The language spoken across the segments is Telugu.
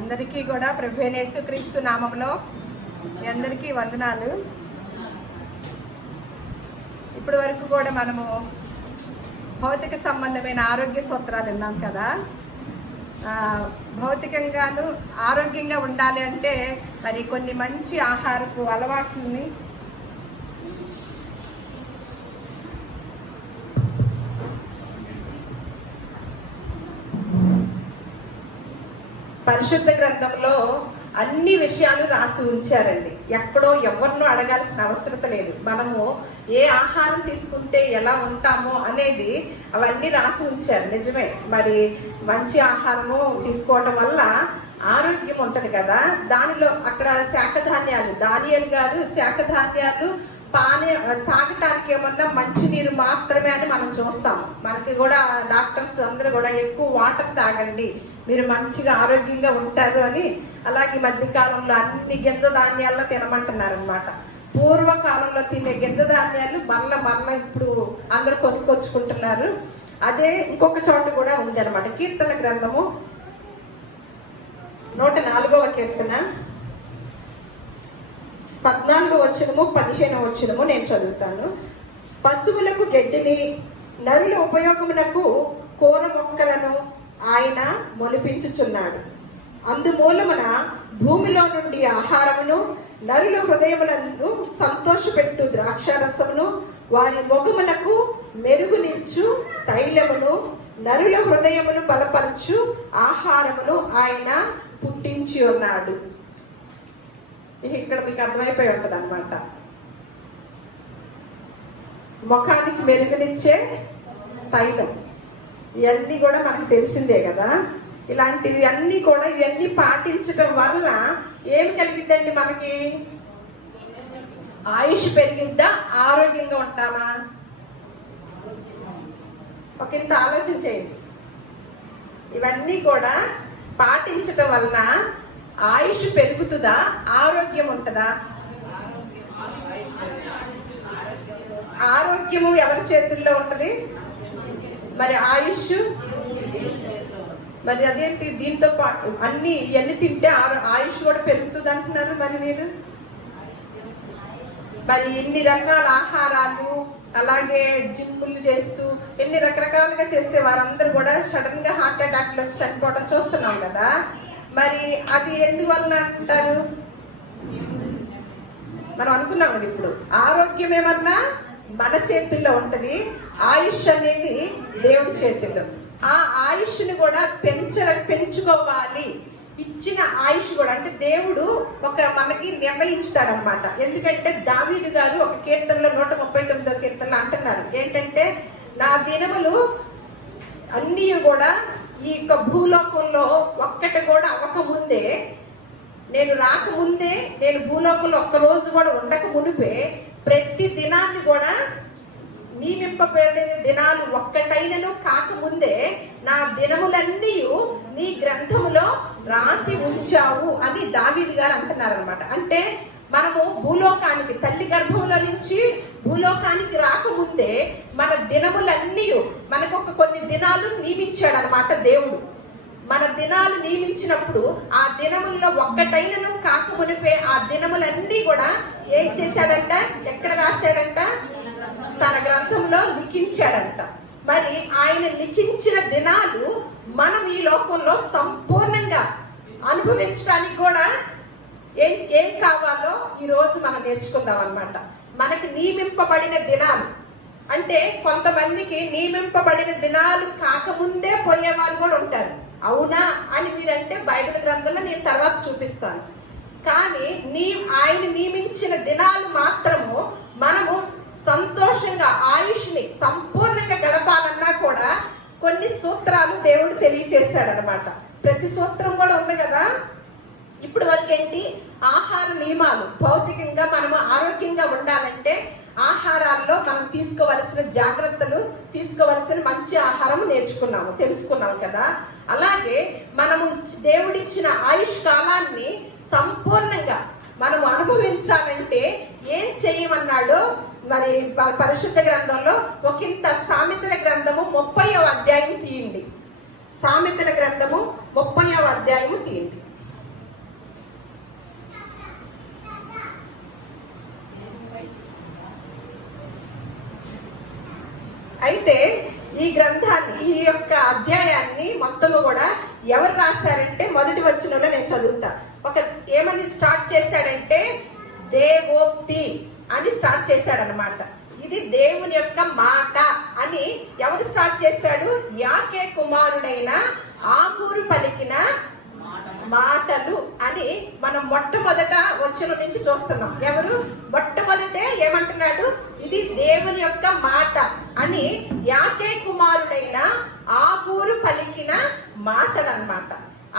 అందరికీ కూడా ప్రభువైన యేసుక్రీస్తు నామములో మీ అందరికీ వందనాలు. ఇప్పటి వరకు కూడా మనము భౌతిక సంబంధమైన ఆరోగ్య సూత్రాలు విన్నాం కదా. భౌతికంగాను ఆరోగ్యంగా ఉండాలి అంటే మరి కొన్ని మంచి ఆహారపు అలవాట్లని పరిశుద్ధ గ్రంథంలో అన్ని విషయాలు రాసి ఉంచారండి. ఎక్కడో ఎవరినో అడగాల్సిన అవసరం లేదు. మనము ఏ ఆహారం తీసుకుంటే ఎలా ఉంటామో అనేది అవన్నీ రాసి ఉంచారు. నిజమే, మరి మంచి ఆహారము తీసుకోవడం వల్ల ఆరోగ్యం ఉంటది కదా. దానిలో అక్కడ శాఖధాన్యాలు, దానియేలు గారు శాఖధాన్యాలు తాగటానికి ఏమన్నా మంచినీరు మాత్రమే అని మనం చూస్తాం. మనకి కూడా డాక్టర్స్ అందరూ కూడా ఎక్కువ వాటర్ తాగండి, మీరు మంచిగా ఆరోగ్యంగా ఉంటారు అని. అలాగే మధ్యకాలంలో అన్ని గింజ ధాన్యాల్లో తినమంటున్నారు అనమాట. పూర్వకాలంలో తినే గింజ ధాన్యాలు మళ్ళా ఇప్పుడు అందరూ కొనుక్కొచ్చుకుంటున్నారు. అదే ఇంకొక చోట కూడా ఉంది అనమాట. కీర్తన గ్రంథము 104వ కీర్తన 14వ వచనము 15వ వచనము నేను చదువుతాను. పశువులకు గడ్డిని, నరుల ఉపయోగమునకు కూర మొక్కలను ఆయన మొలిపించుచున్నాడు. అందుమూలమున భూమిలో నుండి ఆహారమును, నరుల హృదయములను సంతోషపెట్టు ద్రాక్షారసమును, వారి మొగములకు మెరుగునిచ్చు తైలమును, నరుల హృదయమును బలపరచు ఆహారమును ఆయన పుట్టించి ఉన్నాడు. ఇక్కడ మీకు అర్థమైపోయి ఉంటుంది అనమాట. ముఖానికి మెరుగునిచ్చే తైలం, ఇవన్నీ కూడా మనకు తెలిసిందే కదా. ఇలాంటివి అన్నీ కూడా ఇవన్నీ పాటించడం వల్ల ఏమి కలిగిద్దండి? మనకి ఆయుష్ పెరిగిద్దా, ఆరోగ్యంగా ఉంటామా? ఒక ఇంత ఆలోచన చేయండి. ఇవన్నీ కూడా పాటించడం వలన ఆయుష్ పెరుగుతుందా, ఆరోగ్యం ఉంటుందా? ఆరోగ్యము ఎవరి చేతుల్లో ఉంటది? మరి ఆయుష్ మరి అదేంటి? దీంతో పాటు అన్ని ఇవన్నీ తింటే ఆయుష్ కూడా పెరుగుతుంది అంటున్నారు. మరి మీరు మరి ఇన్ని రకాల ఆహారాలు, అలాగే జిమ్ములు చేస్తూ ఎన్ని రకరకాలుగా చేసే వారందరూ కూడా సడన్ గా హార్ట్ అటాక్లు వచ్చి చనిపోవడం చూస్తున్నాం కదా. మరి అది ఎందువల్ల అంటారు? మనం అనుకున్నాం కదా, ఇప్పుడు ఆరోగ్యం ఏమన్నా మన చేతుల్లో ఉంటది, ఆయుష్ అనేది దేవుడి చేతుల్లో. ఆ ఆయుష్ని కూడా పెంచుకోవాలి. ఇచ్చిన ఆయుష్ కూడా అంటే దేవుడు మనకి నిర్ణయించుతాడనమాట. ఎందుకంటే దావీదు గారు ఒక కీర్తనలో 139వ కీర్తనలో అంటున్నారు ఏంటంటే, నా దినములు అన్నీ కూడా ఈ యొక్క భూలోకంలో ఒక్కటి కూడా అవ్వకముందే, నేను రాకముందే, నేను భూలోకంలో ఒక్కరోజు కూడా ఉండక మునిపే ప్రతి దినాన్ని కూడా నియమింపబడిన దినాలు ఒక్కటైనను కాకముందే నా దినములన్నీ నీ గ్రంథములో రాసి ఉంచావు అని దావీదు గారు అంటున్నారనమాట. అంటే మనము భూలోకానికి, తల్లి గర్భంలో నుంచి భూలోకానికి రాకముందే మన దినములన్నీ, మనకు కొన్ని దినాలు నియమించాడు అనమాట దేవుడు. మన దినాలు నియమించినప్పుడు ఆ దినముల్లో ఒక్కటైనను కాకమునిపే ఆ దినములన్నీ కూడా ఏం చేశాడంట? ఎక్కడ రాశాడంట? తన గ్రంథంలో లిఖించాడంట. మరి ఆయన లిఖించిన దినాలు మనం ఈ లోకంలో సంపూర్ణంగా అనుభవించడానికి కూడా ఏం కావాలో ఈ రోజు మనం నేర్చుకుందాం అన్నమాట. మనకి నియమింపబడిన దినాలు అంటే, కొంతమందికి నియమింపబడిన దినాలు కాకముందే పోయే వాళ్ళు కూడా ఉంటారు. అవునా అని మీరంటే బైబిల్ గ్రంథంలో నేను తర్వాత చూపిస్తాను. కానీ ఆయన నియమించిన దినాలు మాత్రము మనము సంతోషంగా ఆయుష్ని సంపూర్ణంగా గడపాలన్నా కూడా కొన్ని సూత్రాలు దేవుడు తెలియచేశాడు అనమాట. ప్రతి సూత్రం కూడా ఉంది కదా. ఇప్పుడు వరకు ఏంటి? ఆహార నియమాలు. భౌతికంగా మనము ఆరోగ్యంగా ఉండాలంటే ఆహారాల్లో మనం తీసుకోవలసిన జాగ్రత్తలు, తీసుకోవలసిన మంచి ఆహారం నేర్చుకున్నాము, తెలుసుకున్నాము కదా. అలాగే మనము దేవుడిచ్చిన ఆయుష్ కాలాన్ని సంపూర్ణంగా మనము అనుభవించాలంటే ఏం చేయమన్నాడో మరి పరిశుద్ధ గ్రంథంలో ఒకంత సామెతల గ్రంథము 30వ అధ్యాయం తీయండి. సామెతల గ్రంథము 30వ అధ్యాయము తీయండి. అయితే ఈ గ్రంథాన్ని, ఈ యొక్క అధ్యాయాన్ని మొత్తము కూడా ఎవరు రాశారంటే మొదటి వచనంలో నేను చదువుతా. ఏమని స్టార్ట్ చేశాడంటే దేవోక్తి అని స్టార్ట్ చేశాడనమాట. ఇది దేవుని యొక్క మాట అని ఎవరు స్టార్ట్ చేశాడు? యాకే కుమారుడైన ఆగూరు పలికిన మాటలు అని మనం మొట్టమొదట వచనం నుంచి చూస్తున్నాం. ఎవరు? మొట్టమొదటే ఏమంటున్నాడు? ఇది దేవుని యొక్క మాట అని యాకే కుమారుడైన ఆగూరు పలికిన మాటలు అన్నమాట.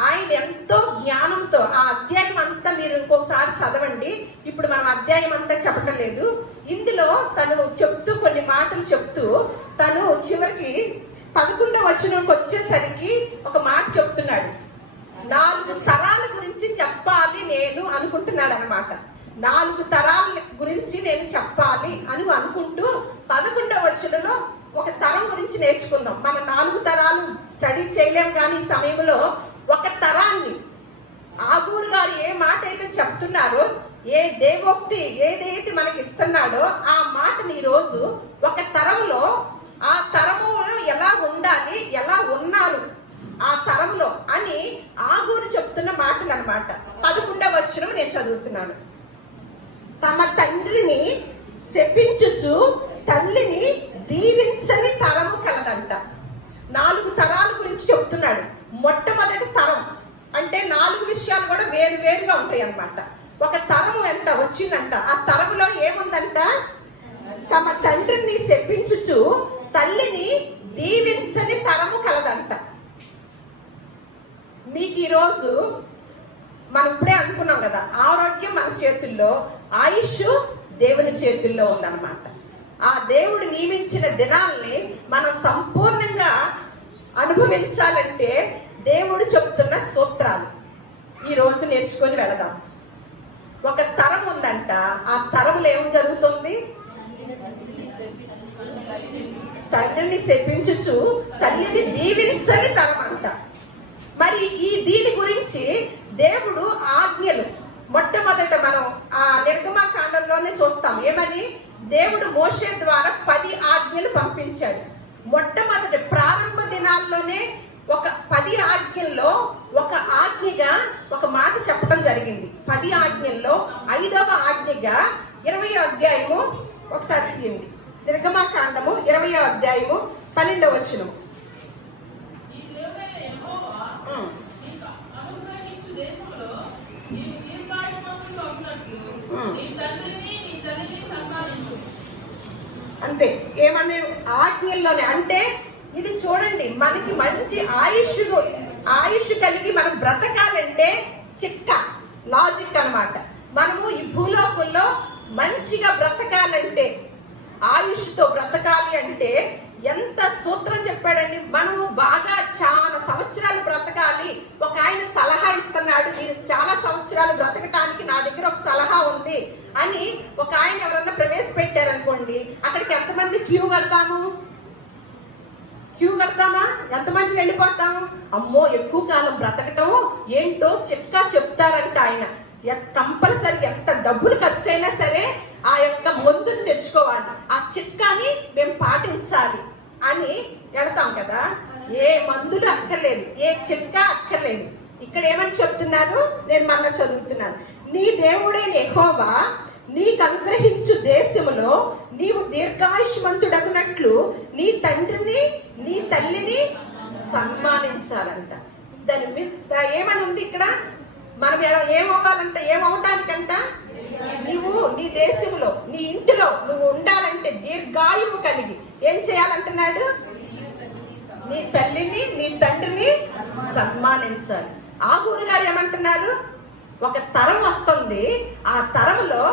ఆయన ఎంతో జ్ఞానంతో ఆ అధ్యాయం అంతా మీరు ఇంకోసారి చదవండి. ఇప్పుడు మనం అధ్యాయం అంతా చెప్పటం లేదు. ఇందులో తను చెప్తూ కొన్ని మాటలు చెప్తూ తను చివరికి 11వ వచనంకి వచ్చేసరికి ఒక మాట చెప్తున్నాడు. 4 తరాల గురించి చెప్పాలి నేను అనుకుంటున్నాడు అనమాట. 4 తరాల గురించి నేను చెప్పాలి అని అనుకుంటూ 11వ వచనంలో ఒక తరం గురించి నేర్చుకుందాం. మన 4 తరాలు స్టడీ చేయలేం, కానీ ఈ సమయంలో ఒక తరాన్ని ఆగూరు గారు ఏ మాట అయితే చెప్తున్నారో, ఏ దేవోక్తి ఏదైతే మనకి ఇస్తున్నాడో ఆ మాటని ఈరోజు ఒక తరంలో, ఆ తరములో ఎలా ఉండాలి, ఎలా ఉన్నారు ఆ తరంలో అని ఆగూరు చెప్తున్న మాటలు అన్నమాట. 11వ వచనం నేను చదువుతున్నాను. తమ తండ్రిని శపించుచు తల్లిని దీవించని తరము కలదంట. 4 తరాల గురించి చెప్తున్నాడు. మొట్టమొదటి తరం అంటే 4 విషయాలు కూడా వేరు వేరుగా ఉంటాయి అన్నమాట. ఒక తరం వెంట వచ్చిందంట. ఆ తరములో ఏముందంట? తమ తండ్రిని శపించుచు తల్లిని దీవించని తరము కలదంట. మీకు ఈరోజు మనం ఇప్పుడే అనుకున్నాం కదా, ఆరోగ్యం మన చేతుల్లో, ఆయుష్ దేవుని చేతుల్లో ఉందన్నమాట. ఆ దేవుడు నియమించిన దినాల్ని మనం సంపూర్ణంగా అనుభవించాలంటే దేవుడు చెప్తున్న సూత్రాలు ఈ రోజు నేర్చుకొని వెళదాం. ఒక తరం ఉందంట. ఆ తరంలో ఏం జరుగుతుంది? తండ్రిని శపించుచు తల్లిని దీవించని తరం అంట. మరి దీని గురించి దేవుడు ఆజ్ఞలు మొట్టమొదట మనం ఆ నిర్గమకాండంలోనే చూస్తాం. ఏమని? దేవుడు మోషే ద్వారా 10 ఆజ్ఞలు పంపించాడు. మొట్టమొదటి ప్రారంభ దినాల్లోనే ఒక 10 ఆజ్ఞల్లో ఒక ఆజ్ఞగా ఒక మాట చెప్పడం జరిగింది. 10 ఆజ్ఞల్లో 5వ ఆజ్ఞగా 20వ అధ్యాయము ఒకసారి తీయండి. నిర్గమకాండము 20వ అధ్యాయము 12వ వచనం. అంతే. ఏమన్నా ఆజ్ఞల్లోనే అంటే ఇది చూడండి, మనకి మంచి ఆయుష్ కలిగి మనం బ్రతకాలంటే చిక్క లాజిక్ అన్నమాట. మనము ఈ భూలోకంలో మంచిగా బ్రతకాలంటే, ఆయుష్తో బ్రతకాలి అంటే ఎంత సూత్రం చెప్పాడండి. మనము బాగా చాలా సంవత్సరాలు బ్రతకాలి. ఒక ఆయన సలహా ఇస్తున్నాడు, మీరు చాలా సంవత్సరాలు బ్రతకటానికి నా దగ్గర ఒక సలహా ఉంది అని ఒక ఆయన ఎవరన్నా ప్రవేశపెట్టారనుకోండి, అక్కడికి ఎంతమంది క్యూ కడతామా? ఎంతమంది వెళ్ళిపోతాము? అమ్మో, ఎక్కువ కాలం బ్రతకటం ఏంటో చిక్కా చెప్తారంట ఆయన. కంపల్సరీ ఎంత డబ్బులు ఖర్చు అయినా సరే ఆ యొక్క మందుని తెచ్చుకోవాలి, ఆ చిట్కాని మేము పాటించాలి అని వెళతాం కదా. ఏ మందులు అక్కర్లేదు, ఏ చిట్కా అక్కర్లేదు. ఇక్కడ ఏమని చెప్తున్నారు? నేను మొన్న చదువుతున్నాను. నీ దేవుడైన యెహోవా నీకు అనుగ్రహించు దేశములో నీవు దీర్ఘాయుష్మంతుడగునట్లు నీ తండ్రిని నీ తల్లిని సన్మానించాలంట. దాని మీద ఏమని ఉంది ఇక్కడ? మనం ఏమవటానికంట? నువ్వు నీ దేశంలో, నీ ఇంటిలో నువ్వు ఉండాలంటే దీర్ఘాయువు కలిగి ఏం చేయాలంటున్నాడు? నీ తల్లిని నీ తండ్రిని సన్మానించాలి. ఆగూరు గారు ఏమంటున్నారు? ఒక తరం వస్తుంది, ఆ తరంలో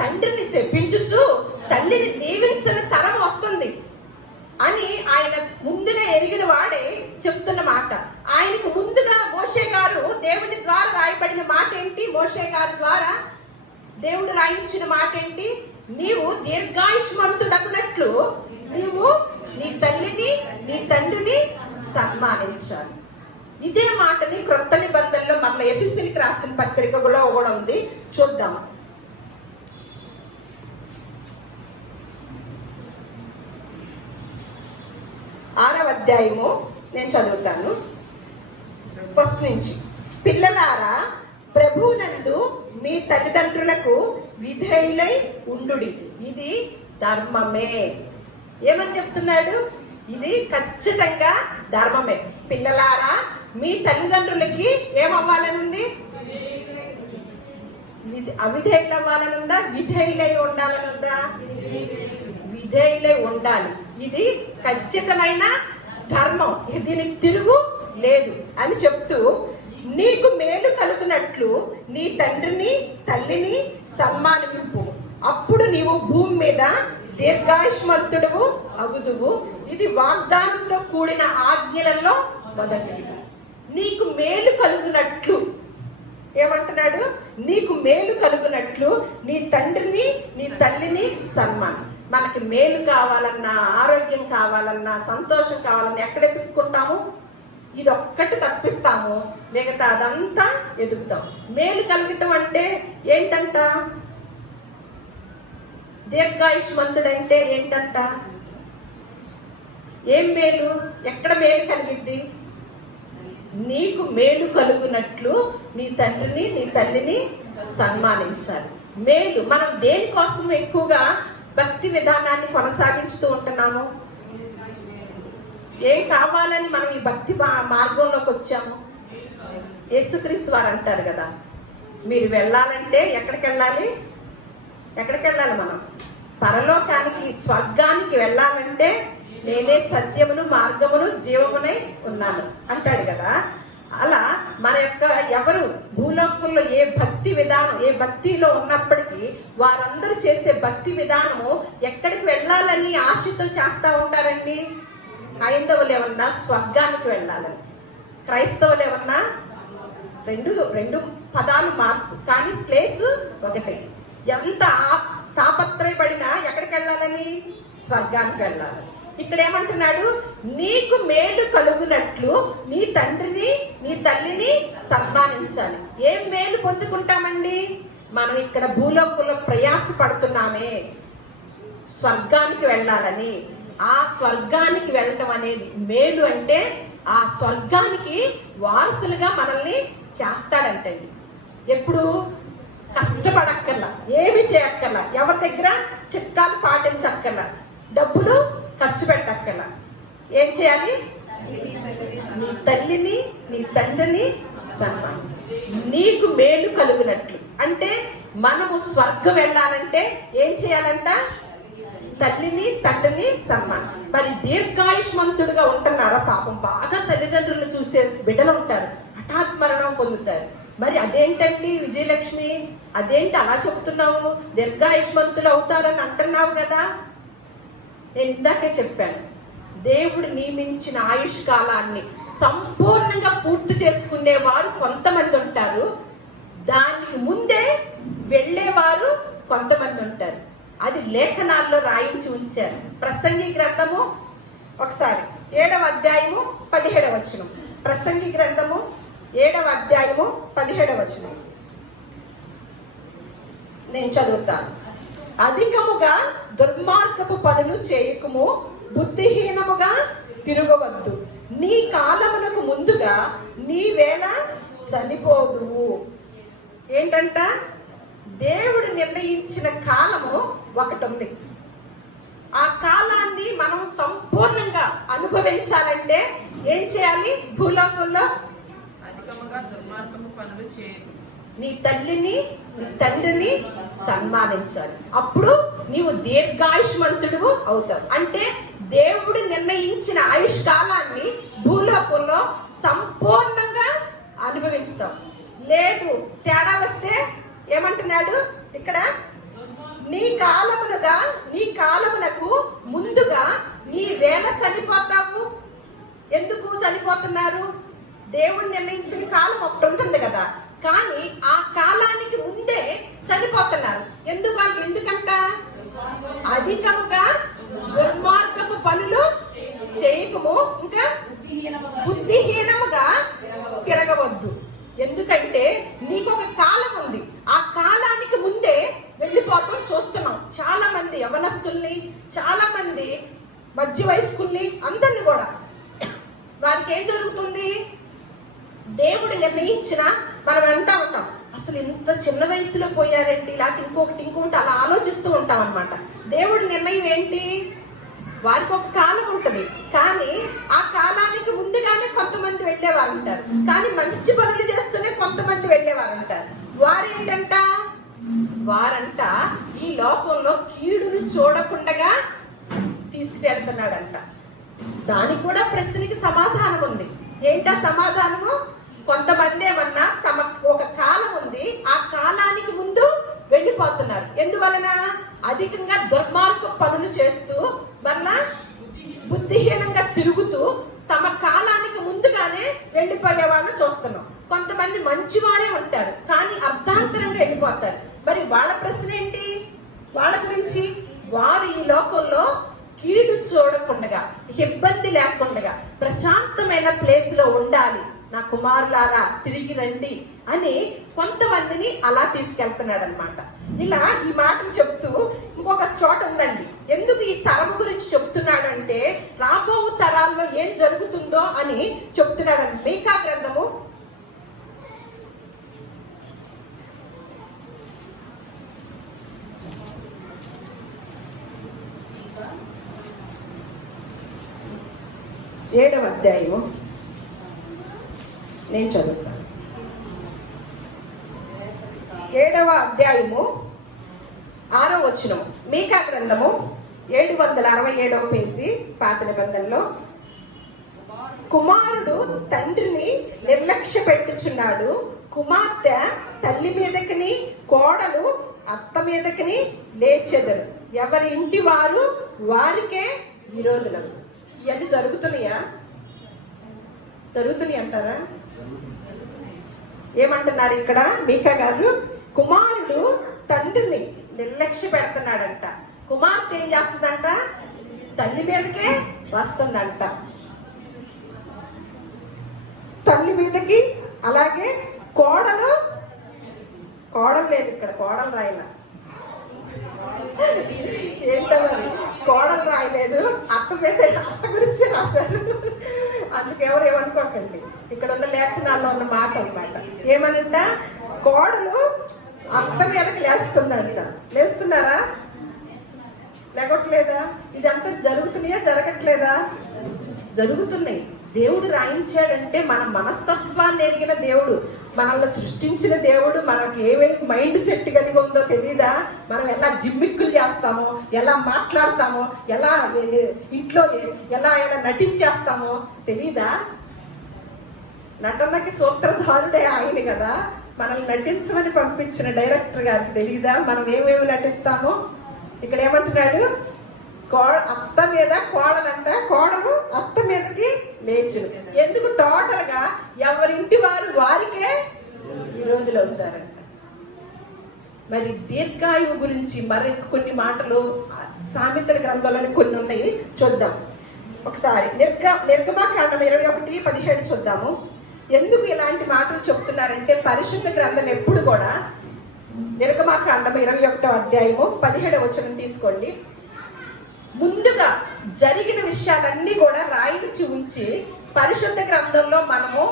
తండ్రిని శపించుచు తల్లిని దీవించని తరం వస్తుంది అని ఆయన ముందునే ఎరిగిన వాడే చెప్తున్న మాట. ఆయనకు ముందుగా మోషే గారు దేవుని ద్వారా రాయబడిన మాట ఏంటి? మోషే గారి ద్వారా దేవుడు రాయించిన మాట ఏంటి? నీవు దీర్ఘాయుష్మంతుడగునట్లు నీవు నీ తల్లిని నీ తండ్రిని సన్మానించాలి. ఇదే మాటని క్రొత్త నిబంధనలో మన ఎఫెసీయులకు రాసిన పత్రికలో కూడా ఉంది, చూద్దాం. అధ్యాయము నేను చదువుతాను ఫస్ట్ నుంచి. పిల్లలారా, ప్రభువునందు మీ తల్లిదండ్రులకు విధేయులై ఉండుడి, ఇది ధర్మమే. ఏమని చెప్తున్నాడు? ఇది ఖచ్చితంగా ధర్మమే. పిల్లలారా, మీ తల్లిదండ్రులకి ఏమవ్వాలని ఉంది? అవిధేయులు అవ్వాలని ఉందా? విధేయులై ఉండాలని ఉందా? విధేయులై ఉండాలి. ఇది ఖచ్చితమైన ధర్మం, దీనికి తిరుగు లేదు అని చెప్తూ, నీకు మేలు కలుగునట్లు నీ తండ్రిని తల్లిని సన్మానింపు, అప్పుడు నీవు భూమి మీద దీర్ఘాయుష్మంతుడువు అగుదువు. ఇది వాగ్దానంతో కూడిన ఆజ్ఞలలో మొదటిది. నీకు మేలు కలుగునట్లు ఏమంటున్నాడు? నీకు మేలు కలుగునట్లు నీ తండ్రిని నీ తల్లిని సన్మానం. మనకి మేలు కావాలన్నా, ఆరోగ్యం కావాలన్నా, సంతోషం కావాలన్నా ఎక్కడ ఎదుర్కొంటాము? ఇది ఒక్కటి తప్పిస్తాము, మిగతా అదంతా ఎదుగుతాం. మేలు కలగటం అంటే ఏంటంట? దీర్ఘాయుష్మంతుడంటే ఏంటంట? ఏం మేలు? ఎక్కడ మేలు కలిగిద్ది? నీకు మేలు కలుగునట్లు నీ తండ్రిని నీ తల్లిని సన్మానించాలి. మేలు. మనం దేనికోసం ఎక్కువగా భక్తి విధానాన్ని కొనసాగించుతూ ఉంటున్నాము? ఏం కావాలని మనం ఈ భక్తి మార్గంలోకి వచ్చాము? యేసుక్రీస్తు వారు అంటారు కదా, మీరు వెళ్ళాలంటే ఎక్కడికి వెళ్ళాలి? ఎక్కడికి వెళ్ళాలి? మనం పరలోకానికి, స్వర్గానికి వెళ్ళాలంటే నేనే సత్యమును మార్గమును జీవమునై ఉన్నాను అంటాడు కదా. అలా మన యొక్క ఎవరు భూలోకంలో ఏ భక్తి విధానం, ఏ భక్తిలో ఉన్నప్పటికీ వారందరూ చేసే భక్తి విధానము ఎక్కడికి వెళ్ళాలని ఆశతో చేస్తూ ఉంటారండి. హైందవులు ఏమన్నా స్వర్గానికి వెళ్ళాలని, క్రైస్తవులు ఏమన్నా రెండు పదాలు మార్పు, కానీ ప్లేస్ ఒకటే. ఎంత తాపత్రయపడినా ఎక్కడికి వెళ్ళాలని? స్వర్గానికి వెళ్ళాలి. ఇక్కడ ఏమంటున్నాడు? నీకు మేలు కలుగునట్లు నీ తండ్రిని నీ తల్లిని సన్మానించాలి. ఏం మేలు పొందుకుంటామండి? మనం ఇక్కడ భూలోకంలో ప్రయాస పడుతున్నామే స్వర్గానికి వెళ్ళాలని. ఆ స్వర్గానికి వెళ్ళటం అనేది మేలు. అంటే ఆ స్వర్గానికి వారసులుగా మనల్ని చేస్తాడంటండి. ఎప్పుడు కష్టపడక్కర్లా, ఏమి చేయక్కర్లా, ఎవరి దగ్గర చిట్కాలు పాటించక్కర్లా, డబ్బులు ఖర్చు పెట్టక్కర్లా. ఏం చేయాలి? నీ తల్లిని నీ తండ్రిని సన్మానం. నీకు మేలు కలుగునట్లు అంటే మనము స్వర్గం వెళ్ళాలంటే ఏం చేయాలంట? తల్లిని తండ్రిని సన్మానం. మరి దీర్ఘాయుష్మంతుడుగా ఉంటున్నారా? పాపం బాగా తల్లిదండ్రులు చూసే బిడ్డలు ఉంటారు, హఠాత్ మరణం పొందుతారు. మరి అదేంటండి విజయలక్ష్మి, అదేంటి అలా చెప్తున్నావు? దీర్ఘాయుష్మంతులు అవుతారని అంటున్నావు కదా. నేను ఇందాకే చెప్పాను, దేవుడు నియమించిన ఆయుష్ కాలాన్ని సంపూర్ణంగా పూర్తి చేసుకునేవారు కొంతమంది ఉంటారు, దానికి ముందే వెళ్ళేవారు కొంతమంది ఉంటారు. అది లేఖనాల్లో రాయించి ఉంచారు. ప్రసంగి గ్రంథము ఒకసారి 7వ అధ్యాయము 17వ వచనం. ప్రసంగి గ్రంథము 7వ అధ్యాయము 17వ వచనం నేను చదువుతాను. అధికముగా దుర్మార్గపు పనులు చేయకుము, బుద్ధిహీనముగా తిరగవద్దు. నీ కాలమునకు ముందుగా నీ వేళ చనిపోదువు. ఏంటంట? దేవుడు నిర్ణయించిన కాలము ఒకటి ఉంది. ఆ కాలాన్ని మనం సంపూర్ణంగా అనుభవించాలంటే ఏం చేయాలి? భూలోకంలో అధికముగా దుర్మార్గపు పనులు చేయదు, నీ తల్లిని నీ తండ్రిని సన్మానించాలి. అప్పుడు నీవు దీర్ఘాయుష్మంతుడు అవుతావు. అంటే దేవుడు నిర్ణయించిన ఆయుష్ కాలాన్ని భూలోకంలో సంపూర్ణంగా అనుభవించుతాం. లేదు, తేడా వస్తే ఏమంటున్నాడు ఇక్కడ? నీ కాలమునకు ముందుగా నీ వేళ చనిపోతావు. ఎందుకు చనిపోతున్నారు? దేవుడు నిర్ణయించిన కాలం ఒకటి ఉంటుంది కదా, కానీ ఆ కాలానికి ముందే చనిపోతున్నారు. ఎందుకంట? అధికముగా దుర్మార్గపు పనులు చేయకము, ఇంకా బుద్ధిహీనముగా తిరగవద్దు. ఎందుకంటే నీకు ఒక కాలం ఉంది, ఆ కాలానికి ముందే వెళ్ళిపోతాం చూస్తున్నాం. చాలా మంది యవనస్తుల్ని, చాలా మంది మధ్య వయస్కుల్ని, అందరిని కూడా వారికి ఏం జరుగుతుంది? దేవుడు నిర్ణయించిన మనం అంటా ఉంటాం, అసలు ఇంత చిన్న వయసులో పోయారండి, లేకపోతే ఇంకొకటి అలా ఆలోచిస్తూ ఉంటాం అనమాట. దేవుడి నిర్ణయం ఏంటి? వారికి ఒక కాలం ఉంటుంది, కానీ ఆ కాలానికి ముందుగానే కొంతమంది వెళ్ళేవారు ఉంటారు, కానీ మంచి పనులు చేస్తూనే కొంతమంది వెళ్ళేవారు ఉంటారు. వారంట ఈ లోకంలో కీడును చూడకుండా తీసుకెళ్తున్నాడంట. దానికి కూడా ప్రశ్నకి సమాధానం ఉంది. ఏంటా సమాధానము? కొంతమంది ఏమన్నా తమకు ఒక కాలం ఉంది, ఆ కాలానికి ముందు వెళ్ళిపోతున్నారు. ఎందువలన? అధికంగా దుర్మార్గ పనులు చేస్తూ మరలా బుద్ధిహీనంగా తిరుగుతూ తమ కాలానికి ముందుగానే వెళ్ళిపోయే వాళ్ళని చూస్తున్నాం. కొంతమంది మంచివారే ఉంటారు, కానీ అర్ధాంతరంగా వెళ్ళిపోతారు. మరి వాళ్ళ ప్రశ్న ఏంటి? వాళ్ళ గురించి, వారు ఈ లోకంలో కీడు చూడకుండా, ఇబ్బంది లేకుండా ప్రశాంతమైన ప్లేస్ లో ఉండాలి, నా కుమారులారా తిరిగి రండి అని కొంతమందిని అలా తీసుకెళ్తున్నాడు అనమాట. ఇలా ఈ మాటలు చెప్తూ ఇంకొక చోట ఉందండి. ఎందుకు ఈ తరం గురించి చెప్తున్నాడు అంటే, రాబో తరాల్లో ఏం జరుగుతుందో అని చెప్తున్నాడు. మీకా గ్రంథము 7వ అధ్యాయము నేను చదువుతాను. 7వ అధ్యాయము 6వ వచనం. మీకా గ్రంథము 767వ పేజీ, పాత నిబంధనలో. కుమారుడు తండ్రిని నిర్లక్ష్య పెట్టుచున్నాడు, కుమార్తె తల్లి మీదకిని కోడలు అత్త మీదకిని లేచెదరు, ఎవరి ఇంటి వారు వారికే విరోధులు. ఇవన్నీ జరుగుతున్నాయి అంటారా? ఏమంటున్నారు ఇక్కడ మీకా గారు? కుమారుడు తండ్రిని నిర్లక్ష్య పెడుతున్నాడంట, కుమార్తె ఏం చేస్తుందంట? తల్లి మీదకే వస్తుందంట, తల్లి మీదకి. అలాగే కోడలు లేదు, ఇక్కడ కోడలు రాయల, ఏంటో మరి కోడలు రాయలేదు, అత్త గురించి రాశారు. అందుకెవరు ఏమనుకోకండి, ఇక్కడ ఉన్న లేఖనాల్లో ఉన్న మాట అన్నమాట. ఏమనంట? కోడలు అత్త మీదకి లేస్తుందంట. లేస్తున్నారా? లేగట్లేదా? ఇదంతా జరుగుతున్నాయా జరగట్లేదా? జరుగుతున్నాయి. దేవుడు రాయించాడంటే మన మనస్తత్వాన్ని ఎరిగిన దేవుడు, మనల్ని సృష్టించిన దేవుడు. మనకి ఏమేమి మైండ్ సెట్ కలిగి ఉందో తెలీదా? మనం ఎలా జిమ్మిక్కులు చేస్తామో, ఎలా మాట్లాడతామో, ఎలా ఇంట్లో ఎలా నటించేస్తామో తెలీదా? నటనకి సూత్రధారుడే ఆయన కదా. మనల్ని నటించమని పంపించిన డైరెక్టర్ గారికి తెలీదా మనం ఏమేమి నటిస్తామో? ఇక్కడ ఏమంటున్నాడు? అత్త మీద కోడలంట, కోడలు అత్త మీదకి లేచును. ఎందుకు? టోటల్ గా ఎవరింటి వారు వారికే విరోధులు అవుతారంట. మరి దీర్ఘాయువు గురించి మరి కొన్ని మాటలు సామెతల గ్రంథంలోని కొన్ని ఉన్నాయి, చూద్దాం ఒకసారి. నిర్గమాకాండం 21:17 చూద్దాము. ఎందుకు ఇలాంటి మాటలు చెప్తున్నారంటే, పరిశుద్ధ గ్రంథం ఎప్పుడు కూడా నిర్గమాకాండం 21వ అధ్యాయము 17వ వచనం తీసుకోండి. ముందుగా జరిగిన విషయాలన్నీ కూడా రాయించి ఉంచి పరిశుద్ధ గ్రంథంలో మనము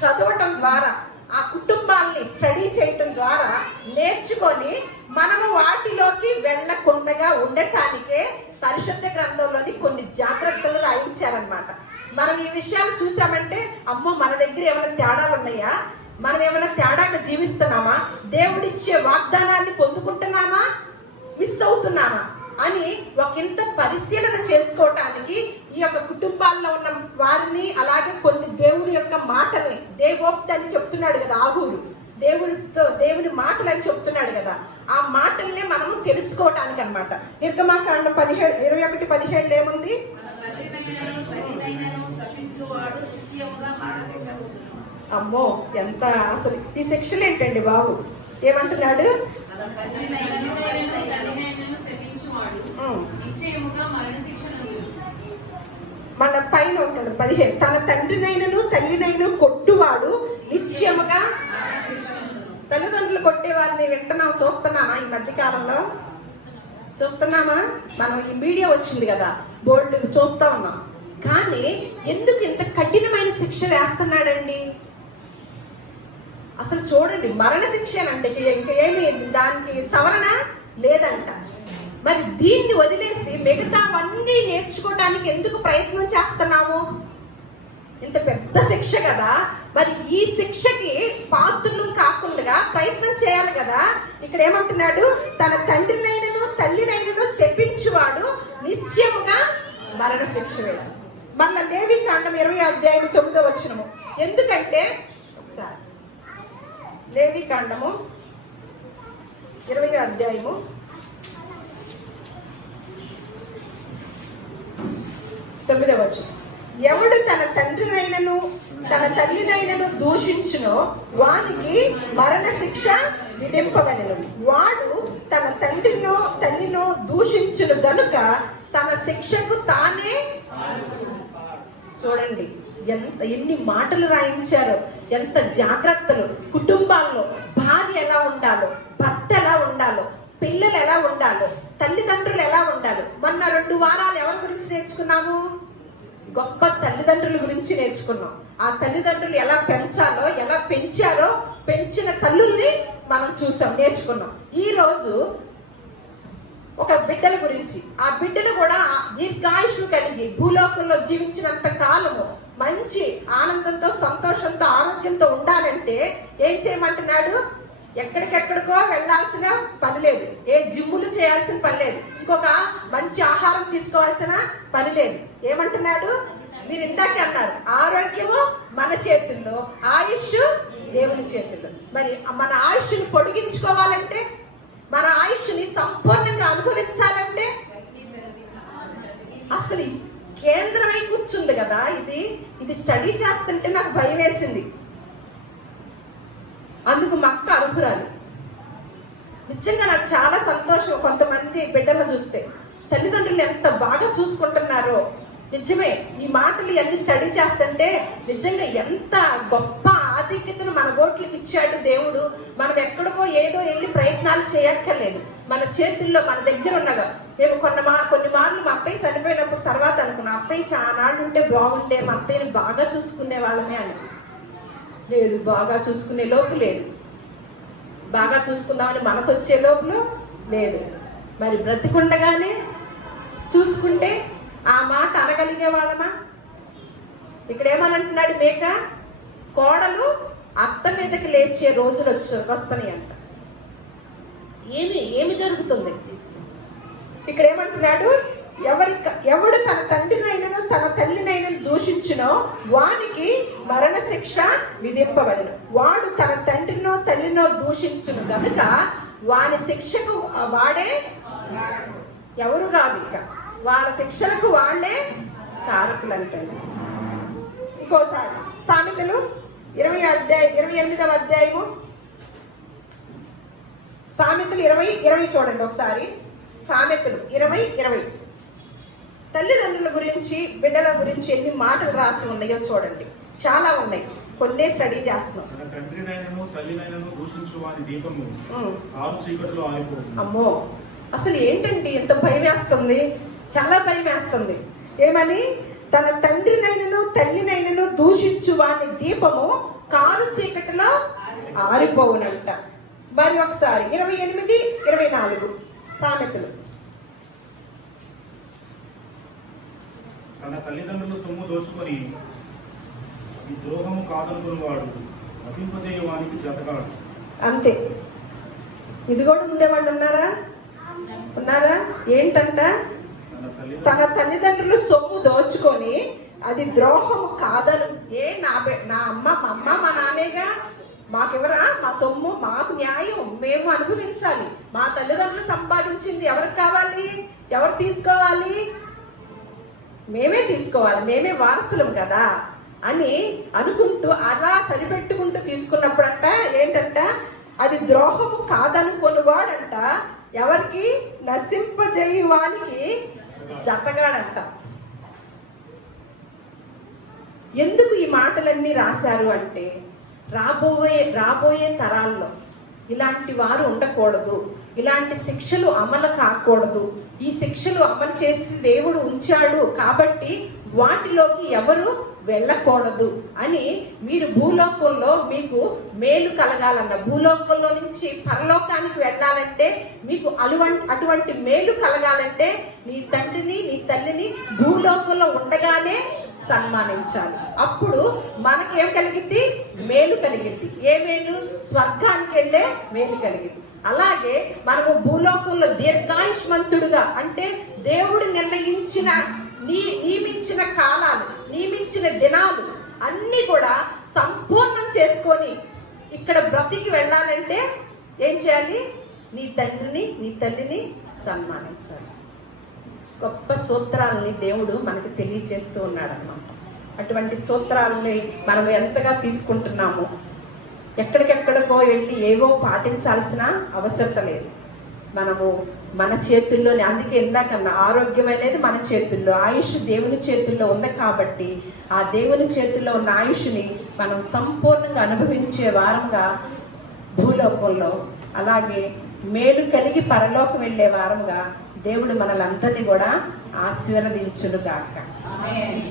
చదవటం ద్వారా, ఆ కుటుంబాన్ని స్టడీ చేయటం ద్వారా నేర్చుకొని మనము వాటిలోకి వెళ్ళకుండా ఉండటానికే పరిశుద్ధ గ్రంథంలోని కొన్ని జాగ్రత్తలు రాయించారనమాట. మనం ఈ విషయాలు చూసామంటే, అమ్మో మన దగ్గర ఏమైనా తేడాలు ఉన్నాయా, మనం ఏమైనా తేడాగా జీవిస్తున్నామా, దేవుడిచ్చే వాగ్దానాన్ని పొందుకుంటున్నామా, మిస్ అవుతున్నామా అని ఒకంత పరిశీలన చేసుకోవటానికి ఈ యొక్క కుటుంబాల్లో ఉన్న వారిని, అలాగే కొన్ని దేవుని యొక్క మాటల్ని, దేవోక్తి అని చెప్తున్నాడు కదా ఆగూరు, దేవుని మాటలు అని చెప్తున్నాడు కదా, ఆ మాటల్ని మనము తెలుసుకోవటానికి అన్నమాట. నిర్గమాకాండం 21:17 ఏముంది? అమ్మో ఎంత అసలు ఈ శిక్షలు ఏంటండి బాబు? ఏమంటున్నాడు? మన పైన ఉంటాడు 15. తన తండ్రినైనను తల్లినైనా కొట్టువాడు నిశ్చయముగా. తల్లిదండ్రులు కొట్టే వారిని వింటున్నాం, చూస్తున్నామా? ఈ మధ్య కాలంలో చూస్తున్నామా? మనం ఈ మీడియా వచ్చింది కదా, బోర్డు చూస్తా ఉన్నాం. కానీ ఎందుకు ఇంత కఠినమైన శిక్ష వేస్తున్నాడండి? అసలు చూడండి, మరణ శిక్ష అంటే ఇంకేమి దానికి సవరణ లేదంట. మరి దీన్ని వదిలేసి మిగతావన్నీ నేర్చుకోవడానికి ఎందుకు ప్రయత్నం చేస్తున్నాము? ఇంత పెద్ద శిక్ష కదా, మరి ఈ శిక్షకి పాత్రులు కాకుండా ప్రయత్నం చేయాలి కదా. ఇక్కడ ఏమంటున్నాడు? తన తండ్రినైనను తల్లినైనను శపించువాడు నిత్యముగా మరణ శిక్ష వేయాలి. మళ్ళా లేవి కాండం 20:9 ఎందుకంటే ఒకసారి లేవి కాండము 20 9 ఎవడు తన తండ్రినైనను తన తల్లినైనను దూషించునో వానికి మరణ శిక్ష విధింపబడెను. వాడు తన తండ్రినో తల్లినో దూషించును గనుక తన శిక్షకు తానే. చూడండి ఎన్ని మాటలు రాయించారో, ఎంత జాగ్రత్తలు. కుటుంబాల్లో భార్య ఎలా ఉండాలో, భర్త ఎలా ఉండాలో, పిల్లలు ఎలా ఉండాలో, తల్లిదండ్రులు ఎలా ఉండాలో. మొన్న 2 వారాలు ఎవరి గురించి నేర్చుకున్నాము? గొప్ప తల్లిదండ్రుల గురించి నేర్చుకున్నాం. ఆ తల్లిదండ్రులు ఎలా పెంచాలో, ఎలా పెంచారో, పెంచిన తల్లుల్ని మనం చూసాం, నేర్చుకున్నాం. ఈ రోజు ఒక బిడ్డల గురించి, ఆ బిడ్డలు కూడా దీర్ఘాయుషు కలిగి భూలోకంలో జీవించినంత కాలము మంచి ఆనందంతో, సంతోషంతో, ఆరోగ్యంతో ఉండాలంటే ఏం చేయమంటున్నాడు? ఎక్కడికెక్కడికో వెళ్ళాల్సిన పని లేదు, ఏ జిమ్ములు చేయాల్సిన పని లేదు, ఇంకొక మంచి ఆహారం తీసుకోవాల్సిన పని లేదు. ఏమంటున్నాడు? మీరు ఇందాకే అన్నారు, ఆరోగ్యము మన చేతుల్లో, ఆయుష్ దేవుని చేతుల్లో. మరి మన ఆయుష్ని పొడిగించుకోవాలంటే, మన ఆయుష్ని సంపూర్ణంగా అనుభవించాలంటే అసలు కేంద్రమై కూర్చుంది కదా. ఇది స్టడీ చేస్తుంటే నాకు భయం వేసింది. అందుకు మక్క అర్హురాలు. నిజంగా నాకు చాలా సంతోషం కొంతమంది బిడ్డలు చూస్తే, తల్లిదండ్రులు ఎంత బాగా చూసుకుంటున్నారో. నిజమే, ఈ మాటలు అన్ని స్టడీ చేస్తుంటే నిజంగా ఎంత గొప్ప ఆధిక్యతను మన ఓట్లకి ఇచ్చాడు దేవుడు. మనం ఎక్కడికో ఏదో వెళ్ళి ప్రయత్నాలు చేయక్కర్లేదు, మన చేతుల్లో మన దగ్గర ఉన్నగా. మేము కొన్ని మార్లు మా అత్తయ్య చనిపోయినప్పుడు తర్వాత అనుకున్నా, అత్తయ్య చానాళ్ళు ఉంటే బాగుండే, మా అత్తయ్యని బాగా చూసుకునే వాళ్ళమే అని. లేదు, బాగా చూసుకునే లోపు లేదు, బాగా చూసుకుందామని మనసు వచ్చే లోపల లేదు. మరి బ్రతికుండగానే చూసుకుంటే ఆ మాట అనగలిగే వాళ్ళమా? ఇక్కడ ఏమనంటున్నాడు? మేక కోడలు అత్త మీదకి లేచే రోజులు వస్తున్నాయి అంట. ఏమి జరుగుతుంది ఇక్కడ? ఏమంటున్నాడు? ఎవడు తన తండ్రినైనను తన తల్లినైనను దూషించునో వానికి మరణ శిక్ష విధింపబడెను. వాడు తన తండ్రినో తల్లినో దూషించును గనుక వాని శిక్షకు వాడే ఎవరు కాదు, ఇక వాళ్ళ శిక్షలకు వాళ్ళే కారకులు అంటాడు. ఇంకోసారి సామెతలు 28 సామెతలు 20 చూడండి ఒకసారి. సామెతలు 20 తల్లిదండ్రుల గురించి, బిడ్డల గురించి ఎన్ని మాటలు రాసి ఉన్నాయో చూడండి. చాలా ఉన్నాయి, కొన్నే స్టడీ చేస్తున్నాం. అమ్మో, అసలు ఏంటండి ఎంత భయం వేస్తుంది, చాలా భయం వేస్తుంది. ఏమని? తన తండ్రినైనను తల్లినైనను దూషించు వాని దీపము కారు చీకటిలో ఆరిపోవునంట. మరి ఒకసారి 28, 24 సామెతలు. తన తల్లిదండ్రుల సొమ్ము దోచుకొని ఈ ద్రోహము కాదనుకుని వాడు నశింపజేయవానికి జతగాడు. అంతే. ఇది కూడా ఉండేవాళ్ళు ఉన్నారా? ఏంటంట? తన తల్లిదండ్రులు సొమ్ము దోచుకొని అది ద్రోహము కాదను. నా అమ్మ, మా అమ్మ, మా నాన్నేగా, మాకెవరా? మా సొమ్ము, మాకు న్యాయం, మేము అనుభవించాలి. మా తల్లిదండ్రులు సంపాదించింది ఎవరికి కావాలి? ఎవరు తీసుకోవాలి? మేమే తీసుకోవాలి, మేమే వారసులం కదా అని అనుకుంటూ అలా సరిపెట్టుకుంటూ తీసుకున్నప్పుడంట ఏంటంట? అది ద్రోహము కాదనుకొనివాడంట ఎవరికి? నశింపజేయువానికి జతగాడంట. ఎందుకు ఈ మాటలన్నీ రాశారు అంటే రాబోయే తరాల్లో ఇలాంటి వారు ఉండకూడదు, ఇలాంటి శిక్షలు అమలు కాకూడదు, ఈ శిక్షలు అమలు చేసి దేవుడు ఉంచాడు కాబట్టి వాటిలోకి ఎవరు వెళ్ళకూడదు అని మీరు భూలోకంలో మీకు మేలు కలగాలన్న, భూలోకంలో నుంచి పరలోకానికి వెళ్ళాలంటే మీకు అటువంటి మేలు కలగాలంటే నీ తండ్రిని నీ తల్లిని భూలోకంలో ఉండగానే సన్మానించాలి. అప్పుడు మనకేం కలిగింది? మేలు కలిగింది. ఏ మేలు? స్వర్గానికి వెళ్ళే మేలు కలిగింది. అలాగే మనము భూలోకంలో దీర్ఘాయుష్మంతుడుగా, అంటే దేవుడు నిర్ణయించిన నియమించిన కాలాలు, నియమించిన దినాలు అన్ని కూడా సంపూర్ణం చేసుకొని ఇక్కడ బ్రతికి వెళ్ళాలంటే ఏం చేయాలి? నీ తండ్రిని నీ తల్లిని సన్మానించాలి. గొప్ప సూత్రాలని దేవుడు మనకు తెలియజేస్తూ ఉన్నాడు అన్నమాట. అటువంటి సూత్రాలని మనం ఎంతగా తీసుకుంటున్నాము. ఎక్కడికెక్కడికో వెళ్ళి ఏవో పాటించాల్సిన అవసరం లేదు. మనము మన చేతుల్లోనే, అందుకే ఇందాకన్నా ఆరోగ్యం అనేది మన చేతుల్లో, ఆయుష్ దేవుని చేతుల్లో ఉంది కాబట్టి ఆ దేవుని చేతుల్లో ఉన్న ఆయుష్ని మనం సంపూర్ణంగా అనుభవించే వారంగా భూలోకంలో, అలాగే మేలు కలిగి పరలోకం వెళ్ళే వారంగా దేవుడు మనలందరినీ కూడా ఆశీర్వదించును గాక. ఆమేన్.